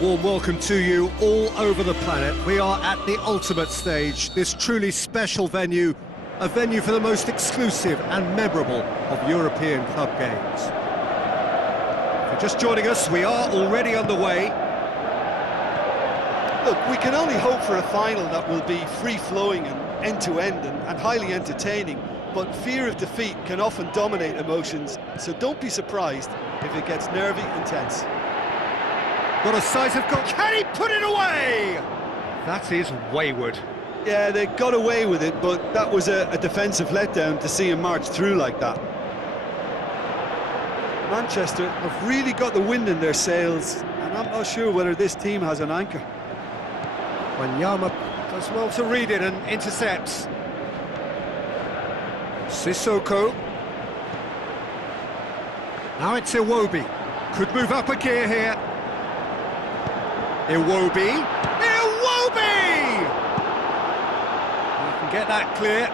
Warm welcome to you all over the planet. We are at the ultimate stage, this truly special venue, a venue for the most exclusive and memorable of European club games. If you're just joining us, we are already underway. Look, we can only hope for a final that will be free-flowing and end-to-end and highly entertaining, but fear of defeat can often dominate emotions, so don't be surprised if it gets nervy and tense. Got a sight of goal. Can he put it away? That is wayward. Yeah, they got away with it, but that was a defensive letdown to see him march through like that. Manchester have really got the wind in their sails, and I'm not sure whether this team has an anchor. Wanyama does well to read it and intercepts. Sissoko. Now it's Iwobi. Could move up a gear here. Iwobi! Iwobi! You can get that clear.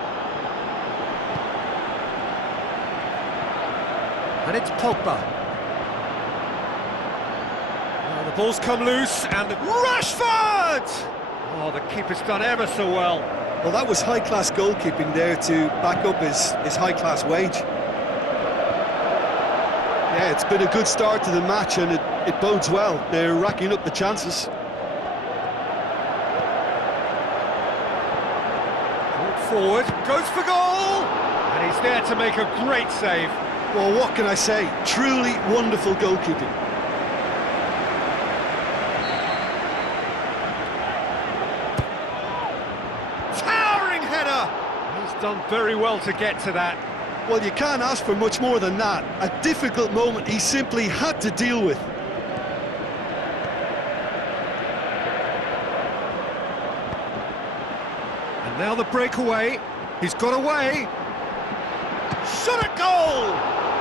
And it's Pogba. Now the ball's come loose and Rashford! Oh, the keeper's done ever so well. Well, that was high-class goalkeeping there to back up his high-class wage. Yeah, it's been a good start to the match and it bodes well. They're racking up the chances. Forward, goes for goal! And he's there to make a great save. Well, what can I say? Truly wonderful goalkeeping. Towering header! He's done very well to get to that. Well, you can't ask for much more than that. A difficult moment he simply had to deal with. And now the breakaway. He's got away. Shot at goal!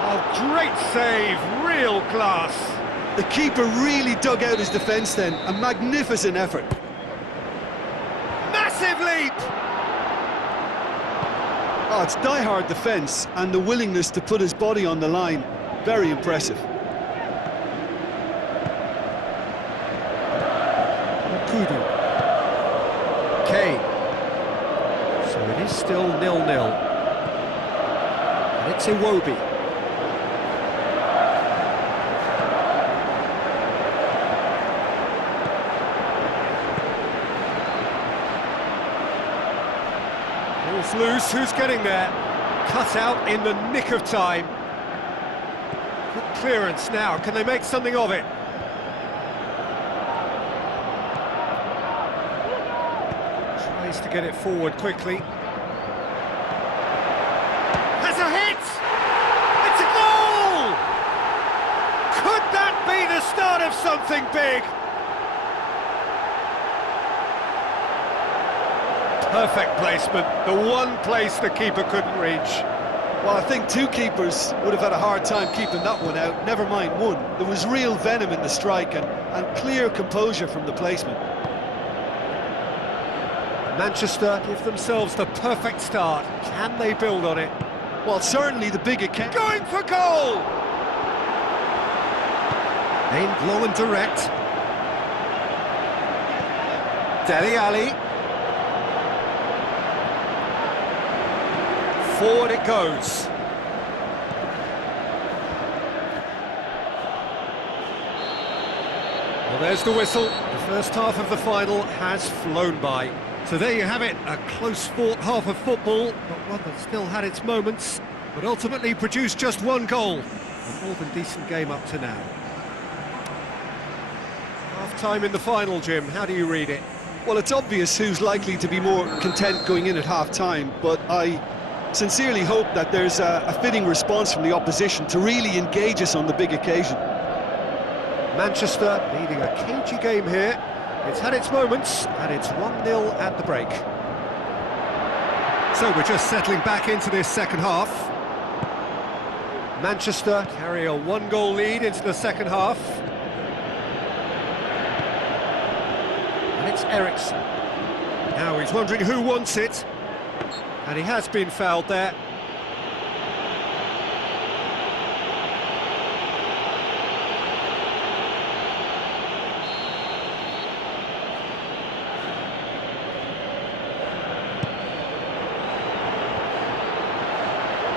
Oh, great save, real class. The keeper really dug out his defence then. A magnificent effort. Massive leap! Oh, it's die-hard defence and the willingness to put his body on the line. Very impressive. Kudu. Kane. So it is still 0-0. And it's Iwobi. Ball's loose, who's getting there? Cut out in the nick of time. Good clearance now, can they make something of it? Tries to get it forward quickly. Has a hit! It's a goal! Could that be the start of something big? Perfect placement, the one place the keeper couldn't reach. Well, I think two keepers would have had a hard time keeping that one out, never mind one. There was real venom in the strike and clear composure from the placement. Manchester give themselves the perfect start. Can they build on it? Well, certainly the big account. Going for goal! Aimed low and direct. Dele Alli. Forward it goes. Well, there's the whistle. The first half of the final has flown by. So there you have it, a close-fought half of football, but one that still had its moments, but ultimately produced just one goal. A more than decent game up to now. Half-time in the final, Jim, how do you read it? Well, it's obvious who's likely to be more content going in at half-time, but I sincerely hope that there's a fitting response from the opposition to really engage us on the big occasion. Manchester leading a cagey game here. It's had its moments, and it's 1-0 at the break. So we're just settling back into this second half. Manchester carry a one-goal lead into the second half. And it's Eriksen. Now he's wondering who wants it. And he has been fouled there.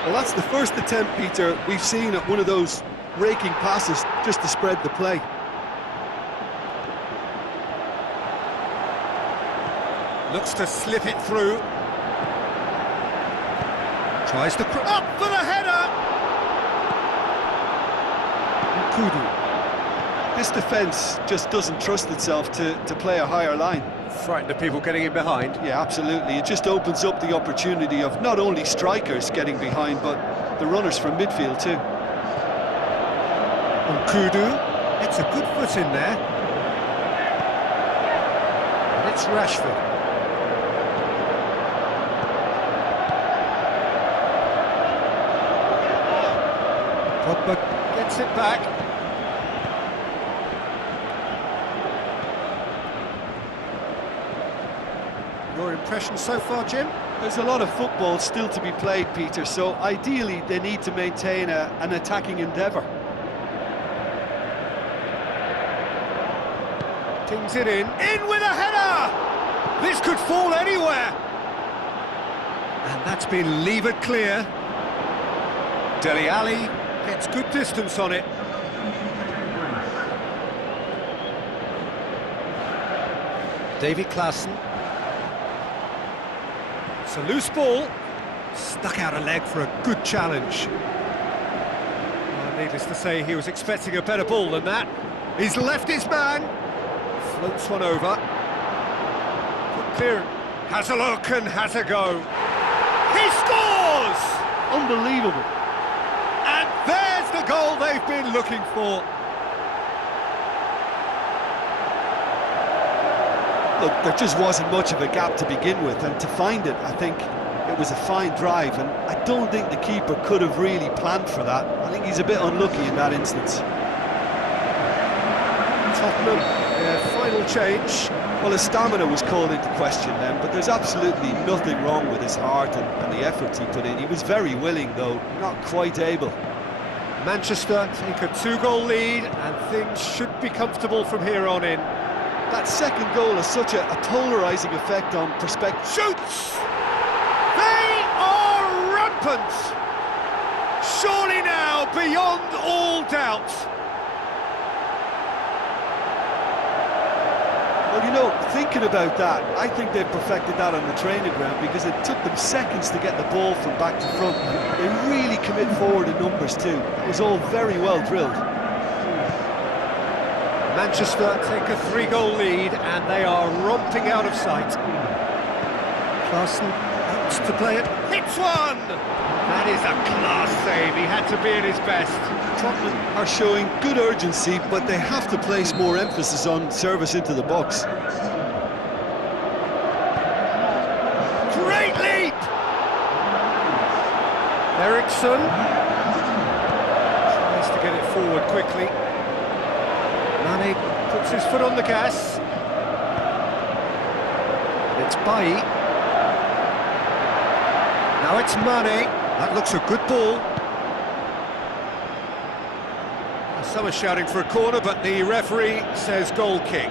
Well, that's the first attempt, Peter, we've seen at one of those raking passes just to spread the play. Looks to slip it through. Tries to... Up for the header! Kudu. This defence just doesn't trust itself to play a higher line. Frightened of people getting in behind. Yeah, absolutely. It just opens up the opportunity of not only strikers getting behind, but the runners from midfield too. Kudu. It's a good foot in there. And it's Rashford. Pogba gets it back. Your impression so far, Jim? There's a lot of football still to be played, Peter, so ideally they need to maintain an attacking endeavour. Tings it in with a header! This could fall anywhere! And that's been levered clear. Dele Alli gets good distance on it. David Klaassen. It's a loose ball. Stuck out a leg for a good challenge. Well, needless to say, he was expecting a better ball than that. He's left his man. Floats one over. Good clearance. Has a look and has a go. He scores! Unbelievable. And there's the goal they've been looking for. Look, there just wasn't much of a gap to begin with, and to find it, I think it was a fine drive, and I don't think the keeper could have really planned for that. I think he's a bit unlucky in that instance. Tottenham, their final change. Well, his stamina was called into question then, but there's absolutely nothing wrong with his heart and the efforts he put in. He was very willing, though, not quite able. Manchester take a 2-goal lead, and things should be comfortable from here on in. That second goal has such a polarising effect on perspective. Shoots! They are rampant! Surely now, beyond all doubt. Well, you know, thinking about that, I think they've perfected that on the training ground, because it took them seconds to get the ball from back to front. They really commit forward in numbers too. It was all very well drilled. Manchester take a 3-goal lead, and they are romping out of sight. Klaassen wants to play it. Hits one! That is a class save. He had to be at his best. Tottenham are showing good urgency, but they have to place more emphasis on service into the box. Great leap! Eriksson tries to get it forward quickly. Mane puts his foot on the gas. It's Bailly. Now it's Mane. That looks a good ball. Some are shouting for a corner, but the referee says goal kick.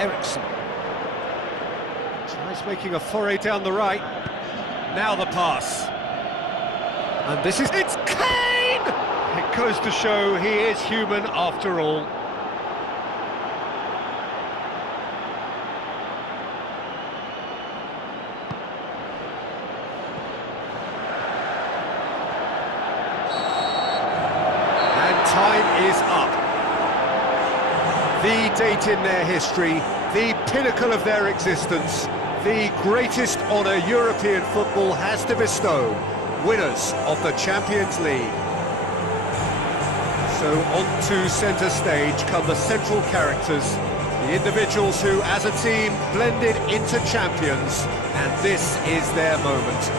Eriksson tries making a foray down the right. Now the pass. And this is... It's Kane! It goes to show he is human after all. And time is up. The date in their history, the pinnacle of their existence, the greatest honour European football has to bestow. Winners of the Champions League. So onto centre stage come the central characters, the individuals who, as a team, blended into champions, and this is their moment.